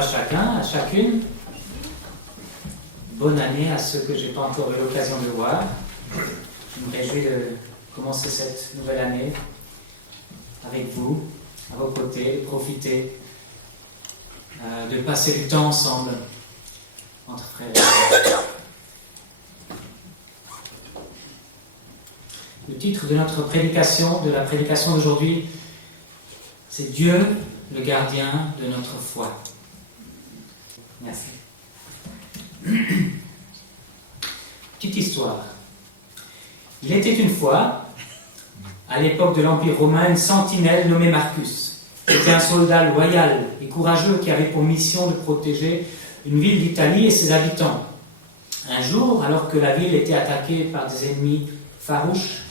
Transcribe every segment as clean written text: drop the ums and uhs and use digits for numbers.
à chacun, à chacune. Bonne année à ceux que je n'ai pas encore eu l'occasion de voir. Je me réjouis de commencer cette nouvelle année avec vous, à vos côtés, de profiter, de passer du temps ensemble entre frères et sœurs. Le titre de notre prédication, de la prédication d'aujourd'hui, c'est Dieu, le gardien de notre foi. Merci. Petite histoire. Il était une fois, à l'époque de l'Empire romain, une sentinelle nommée Marcus. C'était un soldat loyal et courageux qui avait pour mission de protéger une ville d'Italie et ses habitants. Un jour, alors que la ville était attaquée par des ennemis farouches,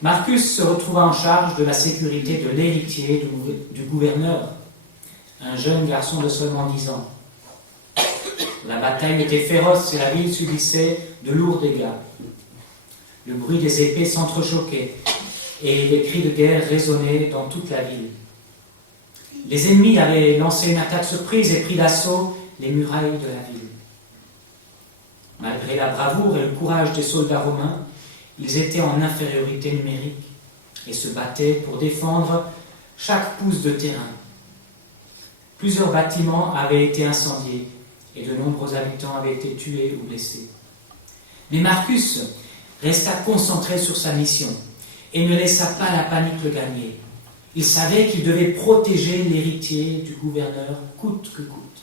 Marcus se retrouva en charge de la sécurité de l'héritier du gouverneur, un jeune garçon de seulement 10 ans. La bataille était féroce et la ville subissait de lourds dégâts. Le bruit des épées s'entrechoquait et les cris de guerre résonnaient dans toute la ville. Les ennemis avaient lancé une attaque surprise et pris d'assaut les murailles de la ville. Malgré la bravoure et le courage des soldats romains, ils étaient en infériorité numérique et se battaient pour défendre chaque pouce de terrain. Plusieurs bâtiments avaient été incendiés et de nombreux habitants avaient été tués ou blessés. Mais Marcus resta concentré sur sa mission et ne laissa pas la panique le gagner. Il savait qu'il devait protéger l'héritier du gouverneur coûte que coûte.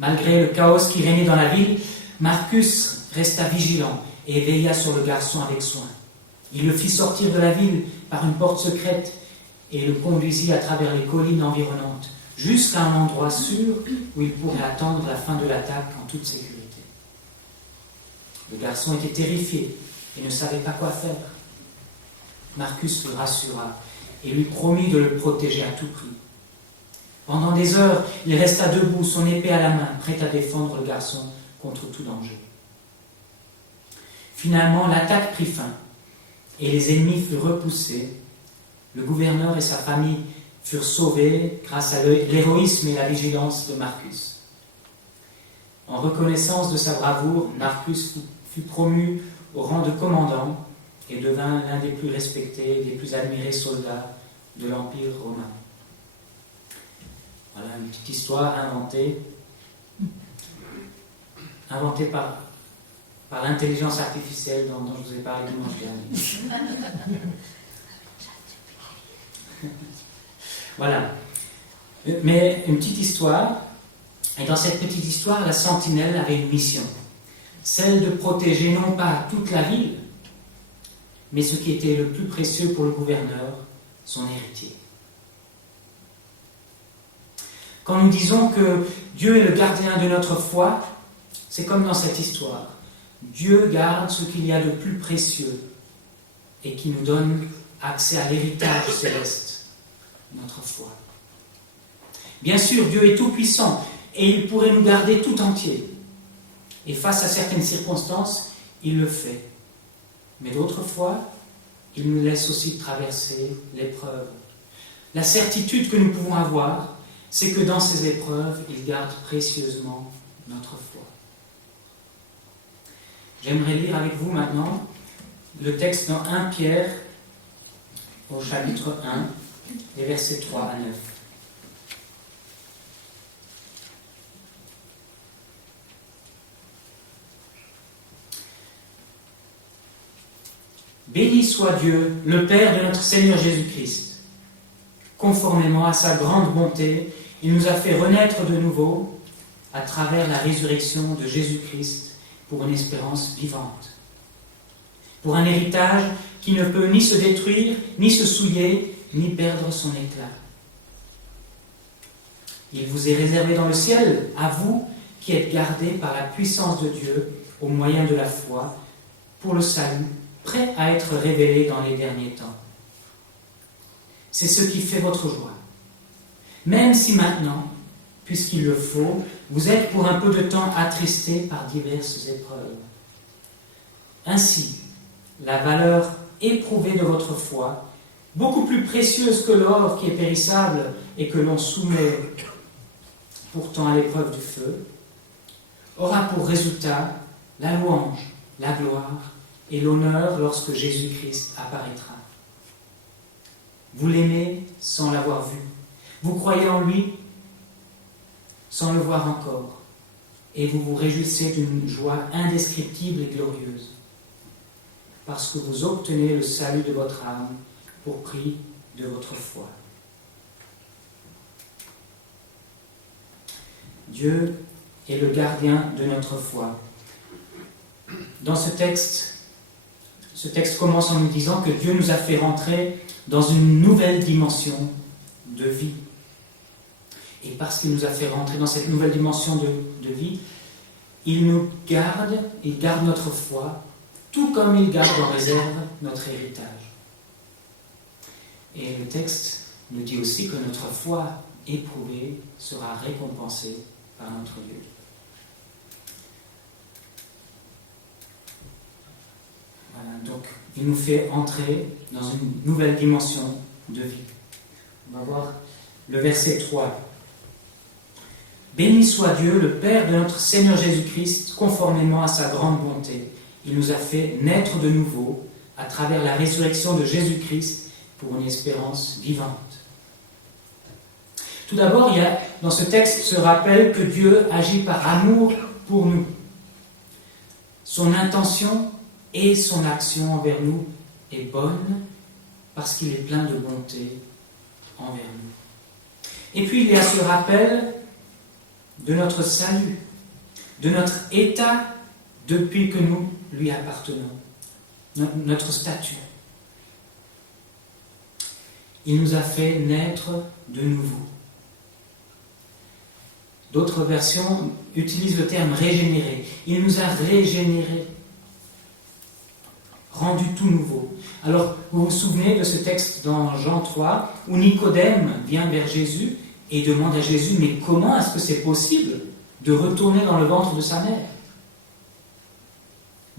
Malgré le chaos qui régnait dans la ville, Marcus resta vigilant et veilla sur le garçon avec soin. Il le fit sortir de la ville par une porte secrète et le conduisit à travers les collines environnantes, jusqu'à un endroit sûr où il pourrait attendre la fin de l'attaque en toute sécurité. Le garçon était terrifié et ne savait pas quoi faire. Marcus le rassura et lui promit de le protéger à tout prix. Pendant des heures, il resta debout, son épée à la main, prêt à défendre le garçon contre tout danger. Finalement, l'attaque prit fin et les ennemis furent repoussés. Le gouverneur et sa famille furent sauvés grâce à l'héroïsme et la vigilance de Marcus. En reconnaissance de sa bravoure, Marcus fut promu au rang de commandant et devint l'un des plus respectés et des plus admirés soldats de l'Empire romain. Voilà une petite histoire inventée par l'intelligence artificielle dont je vous ai parlé dimanche dernier. Voilà. Mais une petite histoire, et dans cette petite histoire, la sentinelle avait une mission, celle de protéger non pas toute la ville, mais ce qui était le plus précieux pour le gouverneur, son héritier. Quand nous disons que Dieu est le gardien de notre foi, c'est comme dans cette histoire. Dieu garde ce qu'il y a de plus précieux et qui nous donne accès à l'héritage céleste, notre foi. Bien sûr, Dieu est tout-puissant et il pourrait nous garder tout entier. Et face à certaines circonstances, il le fait. Mais d'autres fois, il nous laisse aussi traverser l'épreuve. La certitude que nous pouvons avoir, c'est que dans ces épreuves, il garde précieusement notre foi. J'aimerais lire avec vous maintenant le texte dans 1 Pierre, au chapitre 1, les versets 3 à 9. Béni soit Dieu, le Père de notre Seigneur Jésus-Christ. Conformément à sa grande bonté, il nous a fait renaître de nouveau à travers la résurrection de Jésus-Christ pour une espérance vivante, pour un héritage qui ne peut ni se détruire, ni se souiller, ni perdre son éclat. Il vous est réservé dans le ciel, à vous qui êtes gardés par la puissance de Dieu au moyen de la foi, pour le salut, prêt à être révélé dans les derniers temps. C'est ce qui fait votre joie. Même si maintenant, puisqu'il le faut, vous êtes pour un peu de temps attristés par diverses épreuves. Ainsi, la valeur éprouvée de votre foi, beaucoup plus précieuse que l'or qui est périssable et que l'on soumet pourtant à l'épreuve du feu, aura pour résultat la louange, la gloire et l'honneur lorsque Jésus-Christ apparaîtra. Vous l'aimez sans l'avoir vu. Vous croyez en lui sans le voir encore. Et vous vous réjouissez d'une joie indescriptible et glorieuse. Parce que vous obtenez le salut de votre âme pour prix de votre foi. Dieu est le gardien de notre foi. Dans ce texte commence en nous disant que Dieu nous a fait rentrer dans une nouvelle dimension de vie. Et parce qu'il nous a fait rentrer dans cette nouvelle dimension de vie, il nous garde, il garde notre foi, tout comme il garde en réserve notre héritage. Et le texte nous dit aussi que notre foi éprouvée sera récompensée par notre Dieu. Voilà, donc il nous fait entrer dans une nouvelle dimension de vie. On va voir le verset 3. Béni soit Dieu, le Père de notre Seigneur Jésus-Christ, conformément à sa grande bonté. Il nous a fait naître de nouveau à travers la résurrection de Jésus-Christ pour une espérance vivante. Tout d'abord, il y a dans ce texte ce rappel que Dieu agit par amour pour nous. Son intention et son action envers nous est bonne parce qu'il est plein de bonté envers nous. Et puis il y a ce rappel de notre salut, de notre état depuis que nous lui appartenons, notre statut. Il nous a fait naître de nouveau. D'autres versions utilisent le terme régénérer. Il nous a régénérés, rendus tout nouveau. Alors, vous vous souvenez de ce texte dans Jean 3, où Nicodème vient vers Jésus et demande à Jésus, mais comment est-ce que c'est possible de retourner dans le ventre de sa mère?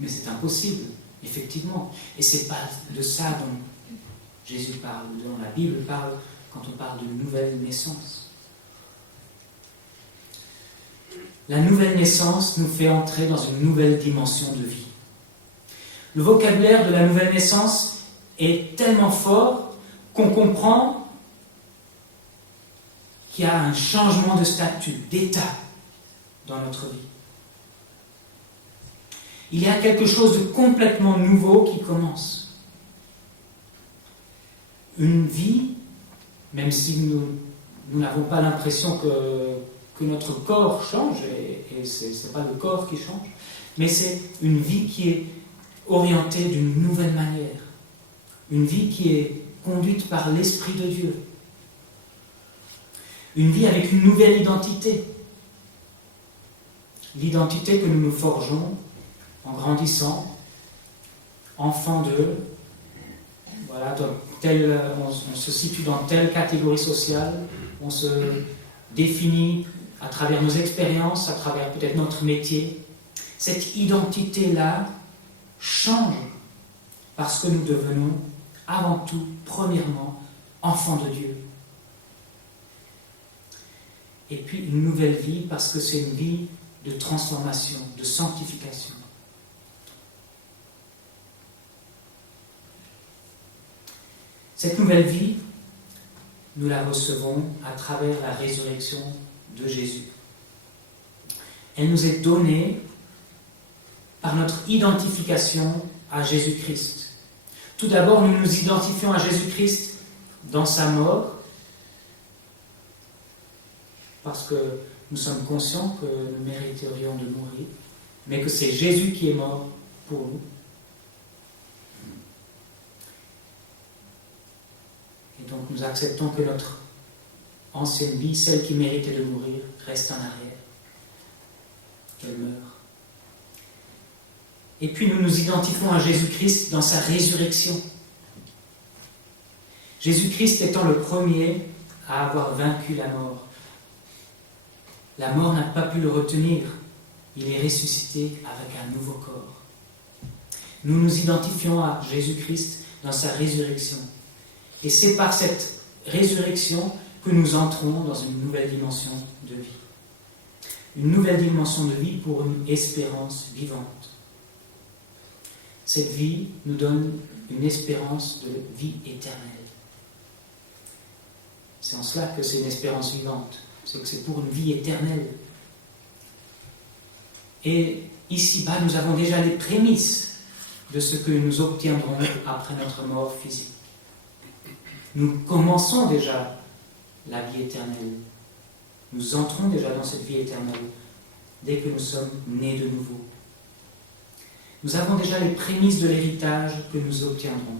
Mais c'est impossible, effectivement. Et c'est pas de ça dont Jésus parle, dont la Bible parle quand on parle de nouvelle naissance. La nouvelle naissance nous fait entrer dans une nouvelle dimension de vie. Le vocabulaire de la nouvelle naissance est tellement fort qu'on comprend qu'il y a un changement de statut, d'état dans notre vie. Il y a quelque chose de complètement nouveau qui commence. Une vie, même si nous n'avons pas l'impression que notre corps change, et ce n'est pas le corps qui change, mais c'est une vie qui est orientée d'une nouvelle manière, une vie qui est conduite par l'Esprit de Dieu, une vie avec une nouvelle identité, l'identité que nous nous forgeons en grandissant, enfant d'eux, voilà, on se situe dans telle catégorie sociale, on se définit à travers nos expériences, à travers peut-être notre métier. Cette identité-là change parce que nous devenons avant tout, premièrement, enfants de Dieu. Et puis une nouvelle vie parce que c'est une vie de transformation, de sanctification. Cette nouvelle vie, nous la recevons à travers la résurrection de Jésus. Elle nous est donnée par notre identification à Jésus-Christ. Tout d'abord, nous nous identifions à Jésus-Christ dans sa mort, parce que nous sommes conscients que nous mériterions de mourir, mais que c'est Jésus qui est mort pour nous. Et donc nous acceptons que notre ancienne vie, celle qui méritait de mourir, reste en arrière, qu'elle meure. Et puis nous nous identifions à Jésus-Christ dans sa résurrection. Jésus-Christ étant le premier à avoir vaincu la mort. La mort n'a pas pu le retenir. Il est ressuscité avec un nouveau corps. Nous nous identifions à Jésus-Christ dans sa résurrection. Et c'est par cette résurrection que nous entrons dans une nouvelle dimension de vie. une nouvelle dimension de vie pour une espérance vivante. Cette vie nous donne une espérance de vie éternelle. C'est en cela que c'est une espérance vivante, c'est que c'est pour une vie éternelle. Et ici-bas, nous avons déjà les prémices de ce que nous obtiendrons après notre mort physique. Nous commençons déjà la vie éternelle. Nous entrons déjà dans cette vie éternelle dès que nous sommes nés de nouveau. Nous avons déjà les prémices de l'héritage que nous obtiendrons.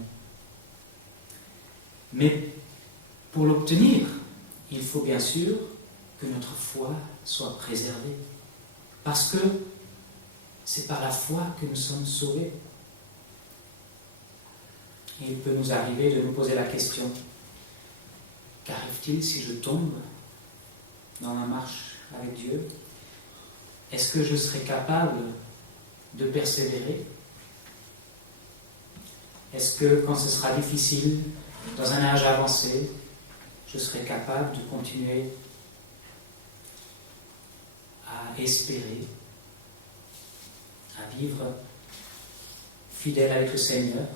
Mais pour l'obtenir, il faut bien sûr que notre foi soit préservée. Parce que c'est par la foi que nous sommes sauvés. Et il peut nous arriver de nous poser la question, qu'arrive-t-il si je tombe dans ma marche avec Dieu? Est-ce que je serai capable de persévérer? Est-ce que quand ce sera difficile, dans un âge avancé, je serai capable de continuer à espérer, à vivre fidèle avec le Seigneur?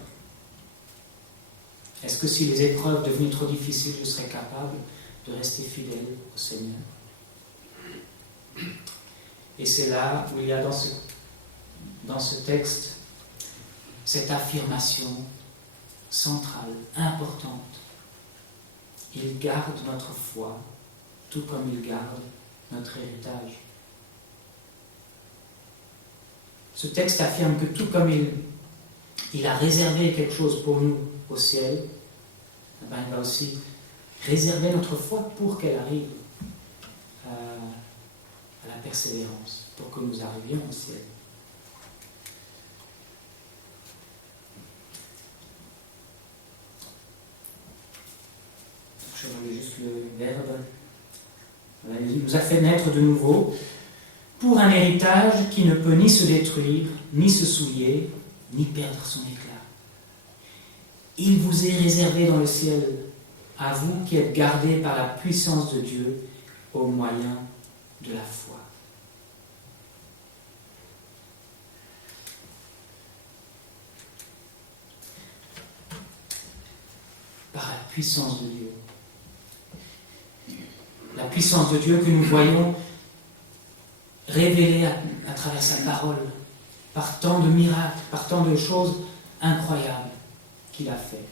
Est-ce que si les épreuves devenaient trop difficiles, je serais capable de rester fidèle au Seigneur? Et c'est là où il y a dans ce texte cette affirmation centrale, importante. Il garde notre foi, tout comme il garde notre héritage. Ce texte affirme que tout comme il a réservé quelque chose pour nous au ciel, il va aussi réserver notre foi pour qu'elle arrive à la persévérance, pour que nous arrivions au ciel. Je relis juste le verbe. Il nous a fait naître de nouveau pour un héritage qui ne peut ni se détruire, ni se souiller, ni perdre son éclat. Il vous est réservé dans le ciel, à vous qui êtes gardés par la puissance de Dieu au moyen de la foi. Par la puissance de Dieu. La puissance de Dieu que nous voyons révélée à travers sa parole, par tant de miracles, par tant de choses incroyables qu'il a fait.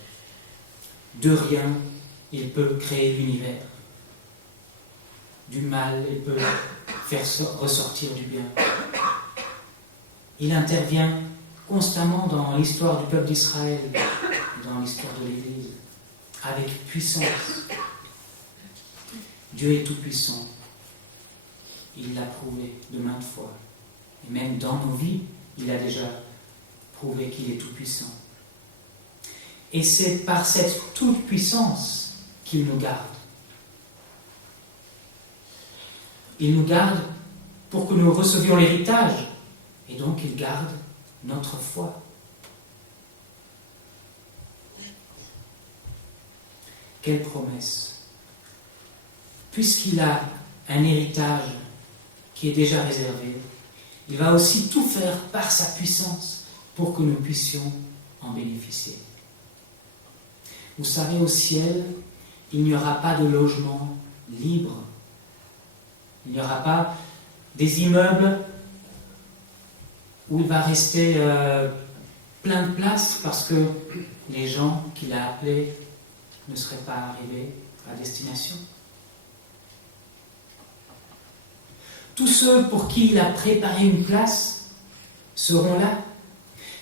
De rien, il peut créer l'univers. Du mal, il peut faire ressortir du bien. Il intervient constamment dans l'histoire du peuple d'Israël, dans l'histoire de l'Église, avec puissance. Dieu est tout-puissant. Il l'a prouvé de maintes fois. Et même dans nos vies, il a déjà prouvé qu'il est tout-puissant. Et c'est par cette toute-puissance qu'il nous garde. Il nous garde pour que nous recevions l'héritage. Et donc il garde notre foi. Quelle promesse! Puisqu'il a un héritage qui est déjà réservé, il va aussi tout faire par sa puissance pour que nous puissions en bénéficier. Vous savez, au ciel, il n'y aura pas de logement libre. Il n'y aura pas des immeubles où il va rester plein de place parce que les gens qu'il a appelés ne seraient pas arrivés à destination. Tous ceux pour qui il a préparé une place seront là,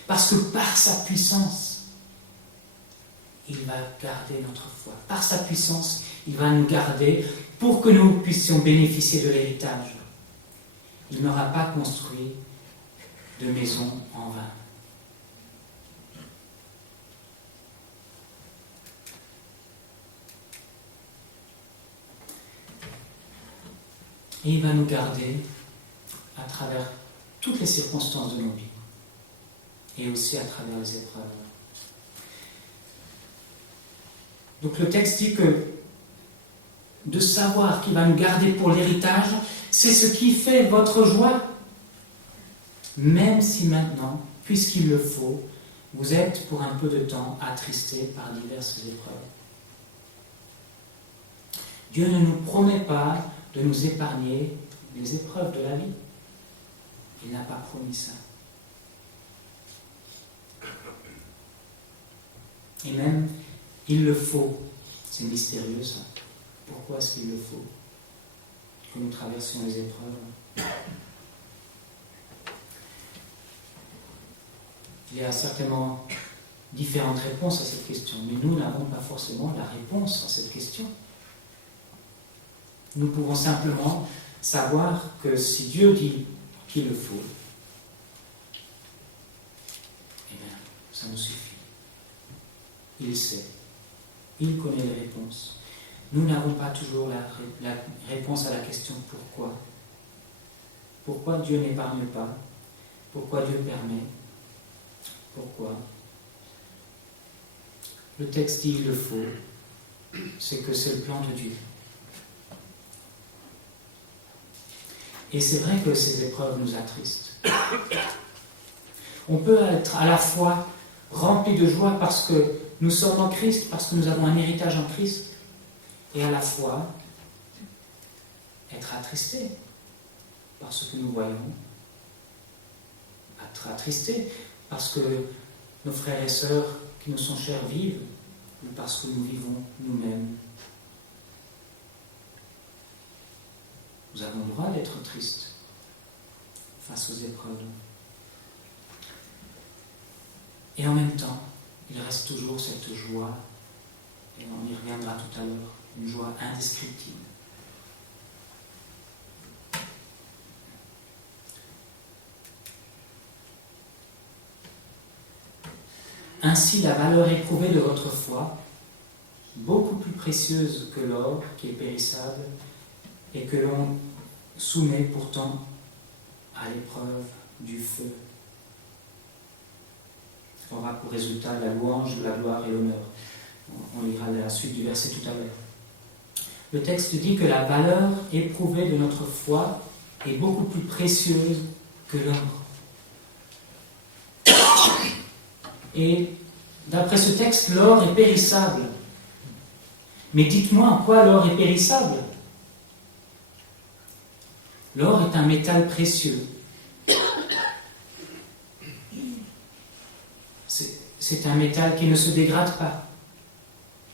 parce que par sa puissance, il va garder notre foi. Par sa puissance, il va nous garder pour que nous puissions bénéficier de l'héritage. Il n'aura pas construit de maison en vain. Et il va nous garder à travers toutes les circonstances de nos vies et aussi à travers les épreuves. Donc le texte dit que de savoir qu'il va nous garder pour l'héritage, C'est ce qui fait votre joie. Même si maintenant, puisqu'il le faut, vous êtes pour un peu de temps attristés par diverses épreuves. Dieu ne nous promet pas de nous épargner les épreuves de la vie. Il n'a pas promis ça. Et même, il le faut. C'est mystérieux ça. Pourquoi est-ce qu'il le faut que nous traversions les épreuves? Il y a certainement différentes réponses à cette question, mais nous n'avons pas forcément la réponse à cette question. Nous pouvons simplement savoir que si Dieu dit qu'il le faut, eh bien, ça nous suffit. Il sait, il connaît les réponses. Nous n'avons pas toujours la réponse à la question pourquoi. Pourquoi Dieu n'épargne pas? Pourquoi Dieu permet? Pourquoi? Le texte dit il le faut, c'est que c'est le plan de Dieu. Et c'est vrai que ces épreuves nous attristent. On peut être à la fois rempli de joie parce que nous sommes en Christ, parce que nous avons un héritage en Christ, et à la fois être attristé par ce que nous voyons, être attristé parce que nos frères et sœurs qui nous sont chers vivent, ou parce que nous vivons nous-mêmes. Nous avons le droit d'être tristes face aux épreuves. Et en même temps, il reste toujours cette joie, et on y reviendra tout à l'heure, une joie indescriptible. Ainsi, la valeur éprouvée de votre foi, beaucoup plus précieuse que l'or qui est périssable et que l'on soumet pourtant à l'épreuve du feu, aura pour résultat la louange, la gloire et l'honneur. On lira la suite du verset tout à l'heure. Le texte dit que la valeur éprouvée de notre foi est beaucoup plus précieuse que l'or. Et d'après ce texte, l'or est périssable. Mais dites-moi en quoi l'or est périssable? L'or est un métal précieux. C'est un métal qui ne se dégrade pas.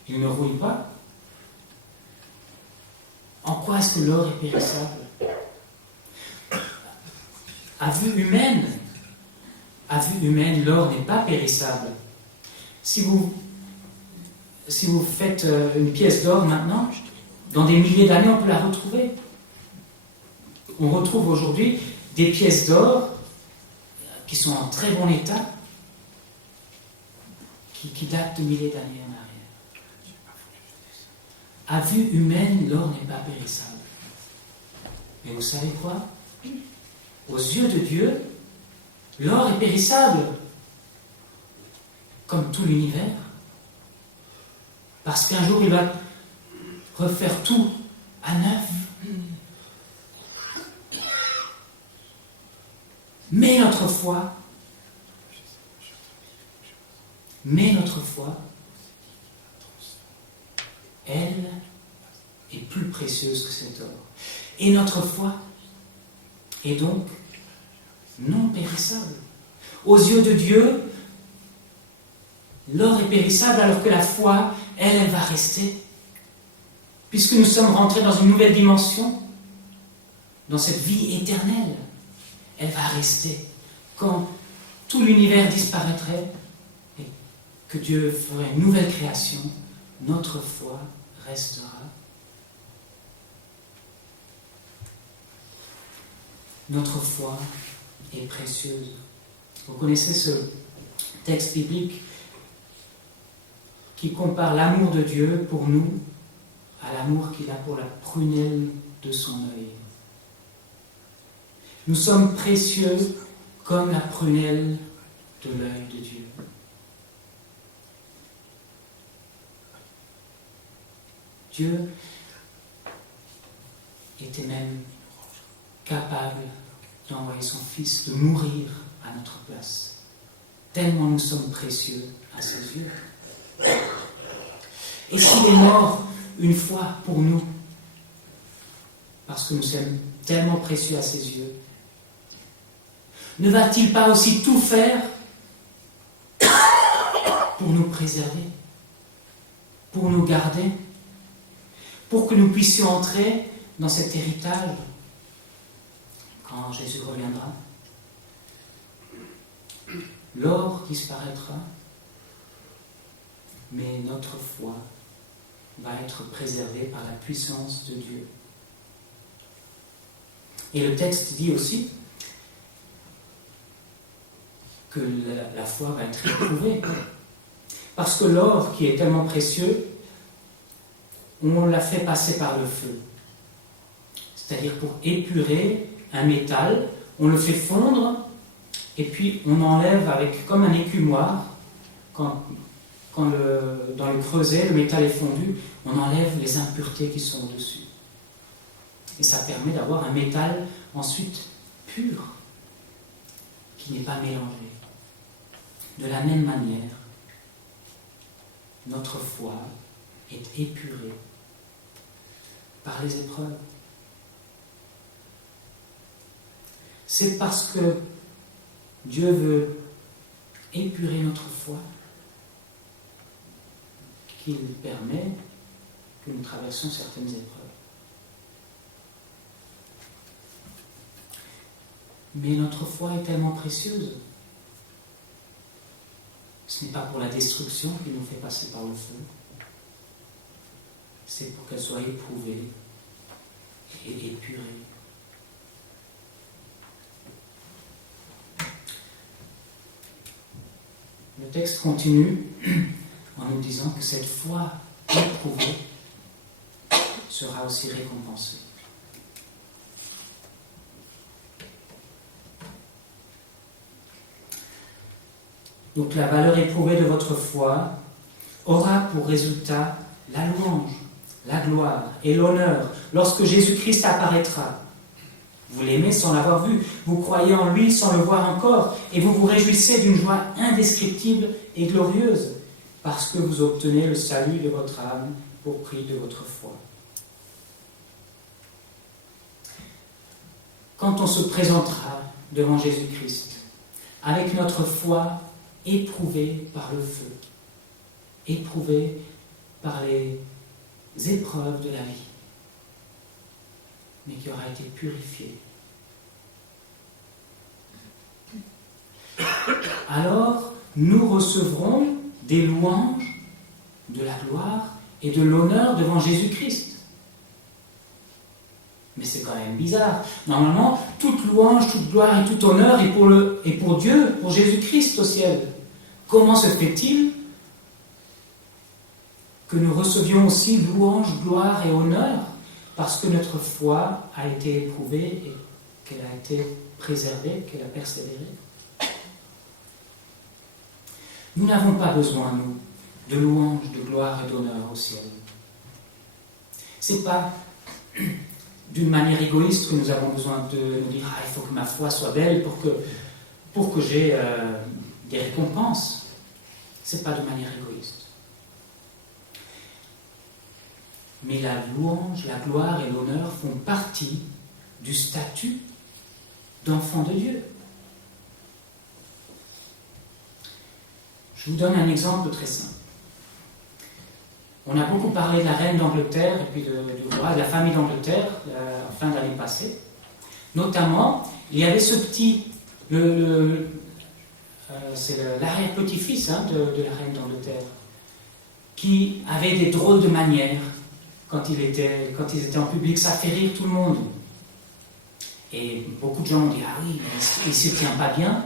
Il ne rouille pas. En quoi est-ce que l'or est périssable? À vue humaine, l'or n'est pas périssable. Si vous faites une pièce d'or maintenant, dans des milliers d'années, on peut la retrouver. On retrouve aujourd'hui des pièces d'or qui sont en très bon état, qui datent de milliers d'années en arrière. À vue humaine, l'or n'est pas périssable. Mais vous savez quoi? Aux yeux de Dieu, l'or est périssable, comme tout l'univers. Parce qu'un jour, il va refaire tout à neuf. Mais notre foi, elle est plus précieuse que cet or. Et notre foi est donc non périssable. Aux yeux de Dieu, l'or est périssable alors que la foi, elle va rester. Puisque nous sommes rentrés dans une nouvelle dimension, dans cette vie éternelle, elle va rester. Quand tout l'univers disparaîtrait et que Dieu ferait une nouvelle création, notre foi restera. Notre foi est précieuse. Vous connaissez ce texte biblique qui compare l'amour de Dieu pour nous à l'amour qu'il a pour la prunelle de son œil. Nous sommes précieux comme la prunelle de l'œil de Dieu. Dieu était même capable d'envoyer son Fils, de mourir à notre place. Tellement nous sommes précieux à ses yeux. Et s'il est mort une fois pour nous, parce que nous sommes tellement précieux à ses yeux, ne va-t-il pas aussi tout faire pour nous préserver, pour nous garder, pour que nous puissions entrer dans cet héritage quand Jésus reviendra? L'or disparaîtra, mais notre foi va être préservée par la puissance de Dieu. Et le texte dit aussi que la foi va être éprouvée. Parce que l'or, qui est tellement précieux, on l'a fait passer par le feu. C'est-à-dire pour épurer un métal, on le fait fondre et puis on enlève avec comme un écumoire, quand dans le creuset, le métal est fondu, on enlève les impuretés qui sont au-dessus. Et ça permet d'avoir un métal ensuite pur, qui n'est pas mélangé. De la même manière, notre foi est épurée par les épreuves. C'est parce que Dieu veut épurer notre foi qu'il permet que nous traversions certaines épreuves. Mais notre foi est tellement précieuse. Ce n'est pas pour la destruction qu'il nous fait passer par le feu. C'est pour qu'elle soit éprouvée et épurée. Le texte continue en nous disant que cette foi éprouvée sera aussi récompensée. Donc la valeur éprouvée de votre foi aura pour résultat la louange, la gloire et l'honneur lorsque Jésus-Christ apparaîtra. Vous l'aimez sans l'avoir vu, vous croyez en lui sans le voir encore, et vous vous réjouissez d'une joie indescriptible et glorieuse, parce que vous obtenez le salut de votre âme pour prix de votre foi. Quand on se présentera devant Jésus-Christ, avec notre foi éprouvée par le feu, éprouvée par les épreuves de la vie, mais qui aura été purifiée. Alors, nous recevrons des louanges, de la gloire et de l'honneur devant Jésus-Christ. Mais c'est quand même bizarre. Normalement, toute louange, toute gloire et tout honneur est pour Dieu, pour Jésus-Christ au ciel. Comment se fait-il que nous recevions aussi louange, gloire et honneur parce que notre foi a été éprouvée et qu'elle a été préservée, qu'elle a persévéré? Nous n'avons pas besoin, nous, de louange, de gloire et d'honneur au ciel. C'est pas d'une manière égoïste que nous avons besoin de nous dire « il faut que ma foi soit belle pour que j'ai des récompenses ». C'est pas de manière égoïste. Mais la louange, la gloire et l'honneur font partie du statut d'enfant de Dieu. Je vous donne un exemple très simple. On a beaucoup parlé de la reine d'Angleterre et puis du roi, de la famille d'Angleterre en fin d'année passée. Notamment, il y avait ce petit, c'est l'arrière-petit-fils de la reine d'Angleterre, qui avait des drôles de manières quand ils étaient en public. Ça fait rire tout le monde. Et beaucoup de gens ont dit « Ah oui, il ne se tient pas bien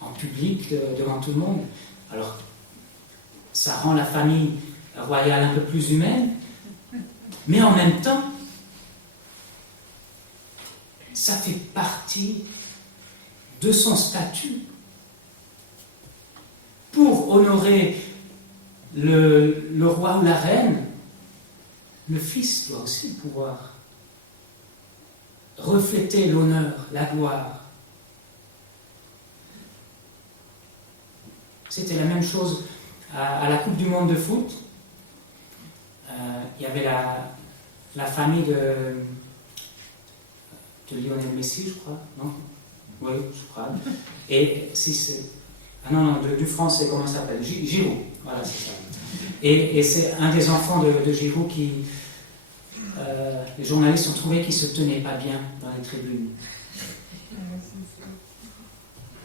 en public, devant tout le monde. » Alors, ça rend la famille royale un peu plus humaine, mais en même temps, ça fait partie de son statut. Pour honorer le roi ou la reine, le fils doit aussi pouvoir refléter l'honneur, la gloire. C'était la même chose à la Coupe du Monde de foot. Il y avait la famille de Lionel Messi, je crois, non? Oui, je crois. Et si c'est... Ah non, du français, comment ça s'appelle? Giroud, voilà, c'est ça. Et c'est un des enfants de Giroud qui... les journalistes ont trouvé qu'il ne se tenait pas bien dans les tribunes.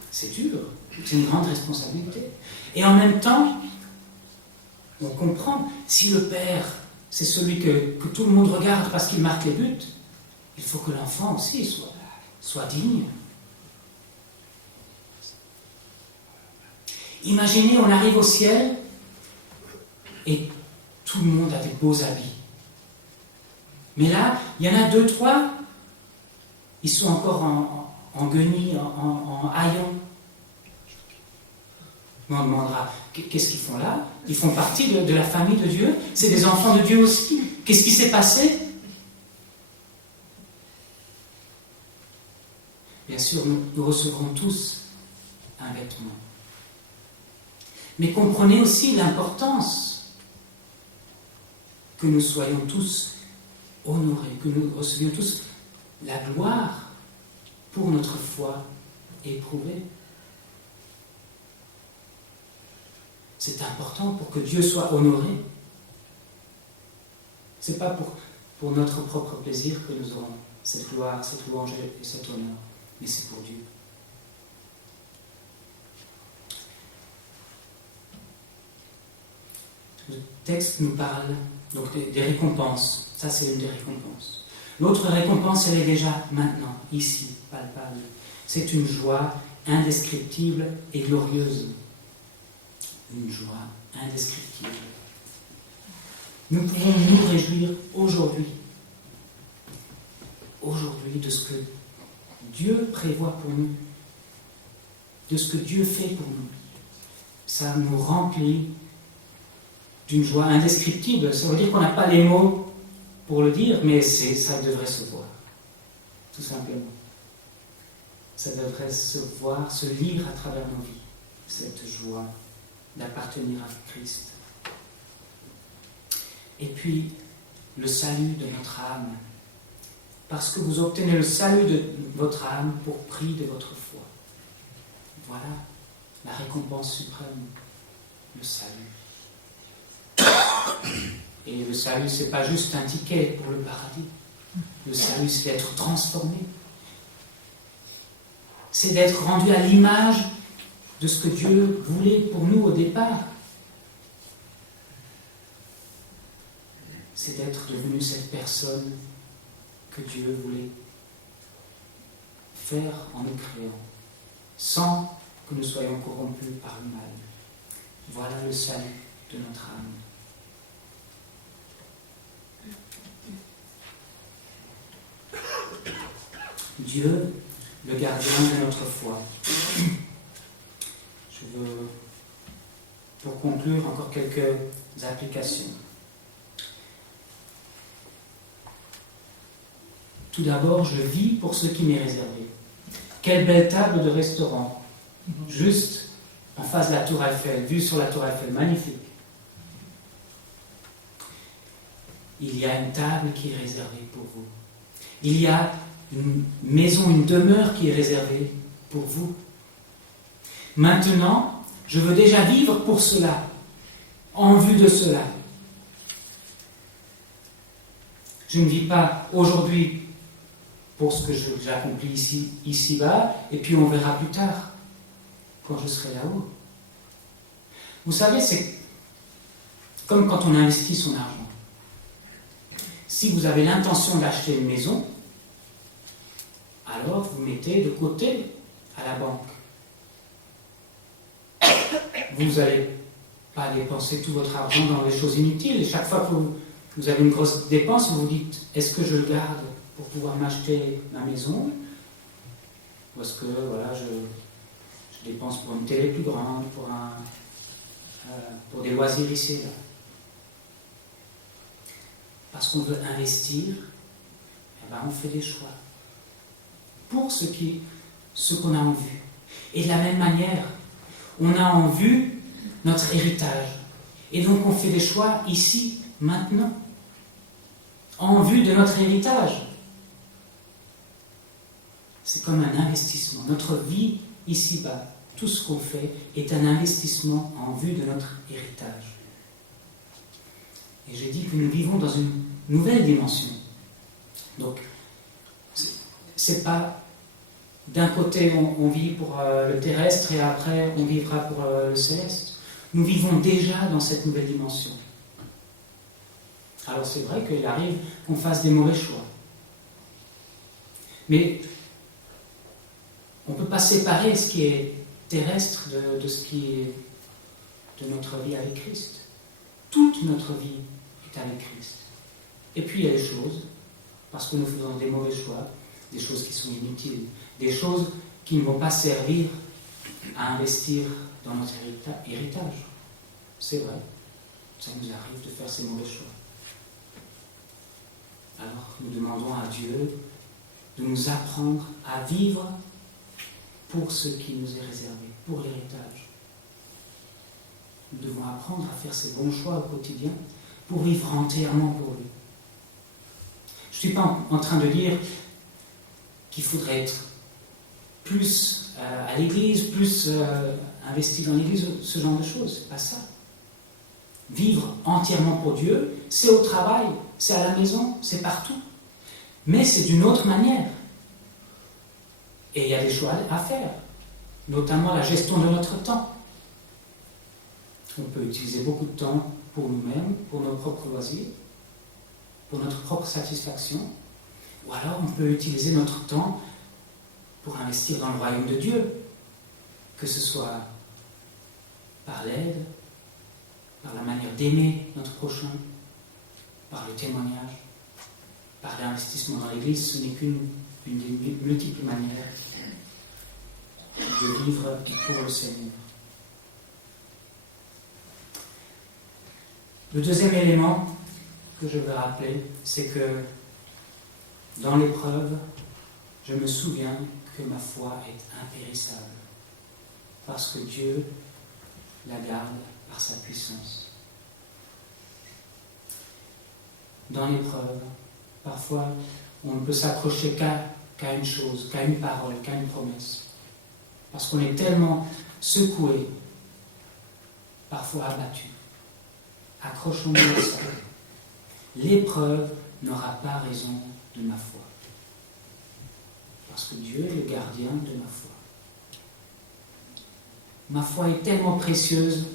C'est dur, c'est une grande responsabilité. Et en même temps, on comprend, si le père, c'est celui que tout le monde regarde parce qu'il marque les buts, il faut que l'enfant aussi soit digne. Imaginez, on arrive au ciel et tout le monde a des beaux habits. Mais là, il y en a 2, 3, ils sont encore en guenilles, en haillons. On demandera, qu'est-ce qu'ils font là? Ils font partie de la famille de Dieu. C'est des enfants de Dieu aussi. Qu'est-ce qui s'est passé? Bien sûr, nous recevrons tous un vêtement. Mais comprenez aussi l'importance que nous soyons tous honorés, que nous recevions tous la gloire pour notre foi éprouvée. C'est important pour que Dieu soit honoré. Ce n'est pas pour notre propre plaisir que nous aurons cette gloire, cette louange et cet honneur, mais c'est pour Dieu. Le texte nous parle donc des récompenses. Ça, c'est une des récompenses. L'autre récompense, elle est déjà maintenant, ici, palpable. C'est une joie indescriptible et glorieuse. Une joie indescriptible. Nous pouvons nous réjouir aujourd'hui de ce que Dieu prévoit pour nous, de ce que Dieu fait pour nous. Ça nous remplit d'une joie indescriptible. Ça veut dire qu'on n'a pas les mots pour le dire, mais ça devrait se voir, tout simplement. Ça devrait se voir, se lire à travers nos vies, cette joie d'appartenir à Christ. Et puis, le salut de notre âme. Parce que vous obtenez le salut de votre âme pour prix de votre foi. Voilà la récompense suprême, le salut. Et le salut, ce n'est pas juste un ticket pour le paradis. Le salut, c'est d'être transformé. C'est d'être rendu à l'image de ce que Dieu voulait pour nous au départ. C'est d'être devenu cette personne que Dieu voulait faire en nous créant, sans que nous soyons corrompus par le mal. Voilà le salut de notre âme. Dieu, le gardien de notre foi. Je veux, pour conclure, encore quelques applications. Tout d'abord, je vis pour ce qui m'est réservé. Quelle belle table de restaurant, juste en face de la Tour Eiffel, vue sur la Tour Eiffel, magnifique. Il y a une table qui est réservée pour vous. Il y a une maison, une demeure qui est réservée pour vous. Maintenant, je veux déjà vivre pour cela, en vue de cela. Je ne vis pas aujourd'hui pour ce que j'accomplis ici-bas, et puis on verra plus tard, quand je serai là-haut. Vous savez, c'est comme quand on investit son argent. Si vous avez l'intention d'acheter une maison, alors vous mettez de côté à la banque. Vous n'allez pas dépenser tout votre argent dans les choses inutiles. Et chaque fois que vous avez une grosse dépense, vous vous dites, est-ce que je le garde pour pouvoir m'acheter ma maison? Ou est-ce que voilà, je dépense pour une télé plus grande, pour des loisirs ici et là? Parce qu'on veut investir, eh ben on fait des choix. pour ce qu'on a en vue. Et de la même manière, on a en vue notre héritage. Et donc on fait des choix ici, maintenant, en vue de notre héritage. C'est comme un investissement. Notre vie ici-bas, tout ce qu'on fait est un investissement en vue de notre héritage. Et j'ai dit que nous vivons dans une nouvelle dimension. Donc, c'est pas d'un côté on vit pour le terrestre et après on vivra pour le céleste. Nous vivons déjà dans cette nouvelle dimension. Alors c'est vrai qu'il arrive qu'on fasse des mauvais choix. Mais on ne peut pas séparer ce qui est terrestre de ce qui est de notre vie avec Christ. Toute notre vie est avec Christ. Et puis il y a des choses, parce que nous faisons des mauvais choix, des choses qui sont inutiles, des choses qui ne vont pas servir à investir dans notre héritage. C'est vrai, ça nous arrive de faire ces mauvais choix. Alors nous demandons à Dieu de nous apprendre à vivre pour ce qui nous est réservé, pour l'héritage. Nous devons apprendre à faire ces bons choix au quotidien pour vivre entièrement pour lui. Je ne suis pas en train de dire qu'il faudrait être plus à l'église, plus investi dans l'église, ce genre de choses. C'est pas ça. Vivre entièrement pour Dieu, c'est au travail, c'est à la maison, c'est partout. Mais c'est d'une autre manière. Et il y a des choix à faire, notamment la gestion de notre temps. On peut utiliser beaucoup de temps pour nous-mêmes, pour nos propres loisirs, pour notre propre satisfaction, ou alors on peut utiliser notre temps pour investir dans le royaume de Dieu, que ce soit par l'aide, par la manière d'aimer notre prochain, par le témoignage, par l'investissement dans l'Église. Ce n'est qu'une des multiples manières de vivre pour le Seigneur. Le deuxième élément que je veux rappeler, c'est que dans l'épreuve, je me souviens que ma foi est impérissable, parce que Dieu la garde par sa puissance. Dans l'épreuve, parfois, on ne peut s'accrocher qu'à une chose, qu'à une parole, qu'à une promesse, parce qu'on est tellement secoué, parfois abattu. Accrochons-nous à ça. L'épreuve n'aura pas raison de ma foi, parce que Dieu est le gardien de ma foi. Ma foi est tellement précieuse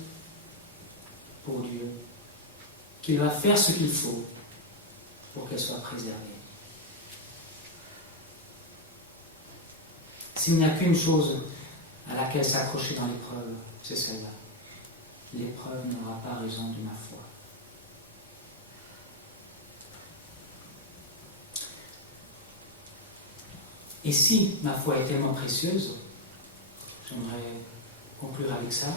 pour Dieu qu'il va faire ce qu'il faut pour qu'elle soit préservée. S'il n'y a qu'une chose à laquelle s'accrocher dans l'épreuve, c'est celle-là. L'épreuve n'aura pas raison de ma foi. Et si ma foi est tellement précieuse, j'aimerais conclure avec ça,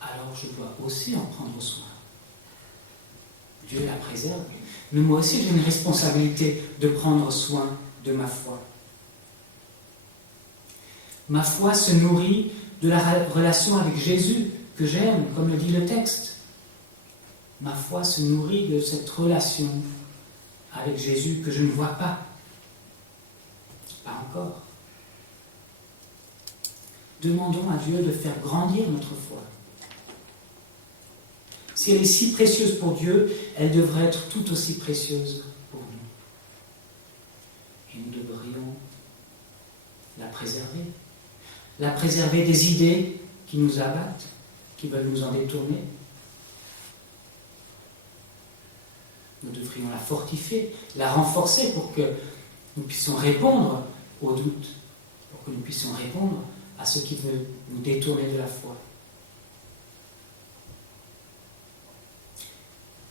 alors je dois aussi en prendre soin. Dieu la préserve, mais moi aussi j'ai une responsabilité de prendre soin de ma foi. Ma foi se nourrit de la relation avec Jésus que j'aime, comme le dit le texte. Ma foi se nourrit de cette relation avec Jésus que je ne vois pas. Pas encore. Demandons à Dieu de faire grandir notre foi. Si elle est si précieuse pour Dieu, elle devrait être tout aussi précieuse pour nous. Et nous devrions la préserver. La préserver des idées qui nous abattent, qui veulent nous en détourner. Nous devrions la fortifier, la renforcer pour que nous puissions répondre aux doutes, pour que nous puissions répondre à ce qui veut nous détourner de la foi.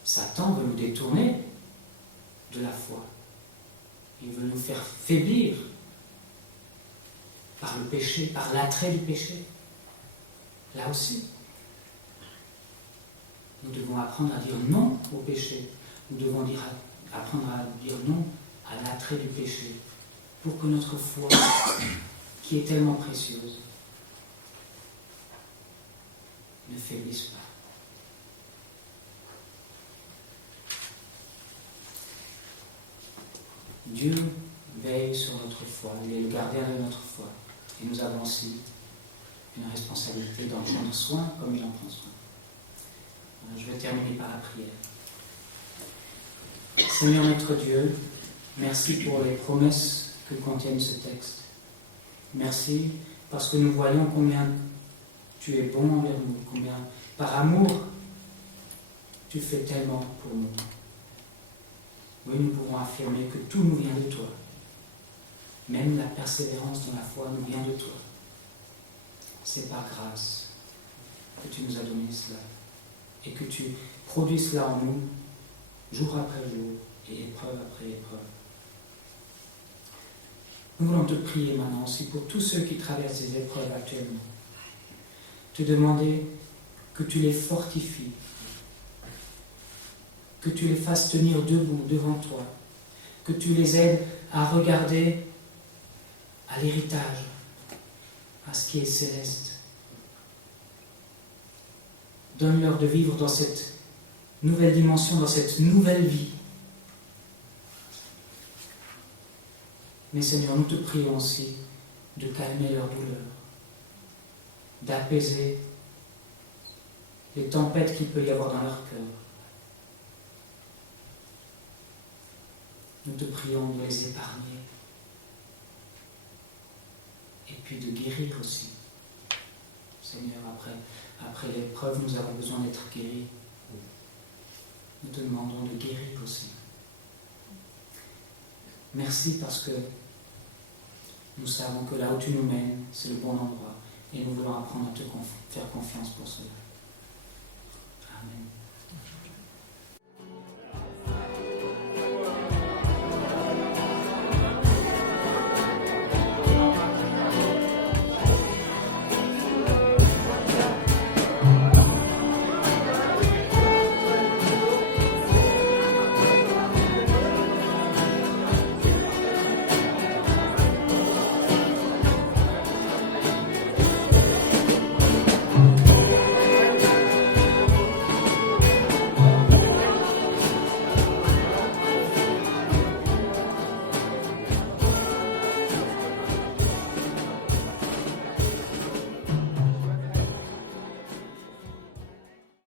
Satan veut nous détourner de la foi. Il veut nous faire faiblir par le péché, par l'attrait du péché. Là aussi, nous devons apprendre à dire non au péché. Nous devons apprendre à dire non à l'attrait du péché pour que notre foi, qui est tellement précieuse, ne faiblisse pas. Dieu veille sur notre foi, il est le gardien de notre foi. Et nous avons aussi une responsabilité d'en prendre soin comme il en prend soin. Alors, je vais terminer par la prière. Seigneur notre Dieu, merci pour les promesses que contiennent ce texte. Merci parce que nous voyons combien tu es bon envers nous, combien par amour tu fais tellement pour nous. Oui, nous pouvons affirmer que tout nous vient de toi. Même la persévérance dans la foi nous vient de toi. C'est par grâce que tu nous as donné cela et que tu produis cela en nous, jour après jour et épreuve après épreuve. Nous voulons te prier maintenant aussi pour tous ceux qui traversent ces épreuves actuellement. Te demander que tu les fortifies, que tu les fasses tenir debout devant toi, que tu les aides à regarder à l'héritage, à ce qui est céleste. Donne-leur de vivre dans cette nouvelle dimension, dans cette nouvelle vie. Mais Seigneur, nous te prions aussi de calmer leur douleur, d'apaiser les tempêtes qu'il peut y avoir dans leur cœur. Nous te prions de les épargner et puis de guérir aussi. Seigneur, après l'épreuve, nous avons besoin d'être guéris. Nous te demandons de guérir aussi. Merci parce que nous savons que là où tu nous mènes, c'est le bon endroit et nous voulons apprendre à te faire confiance pour cela. Amen.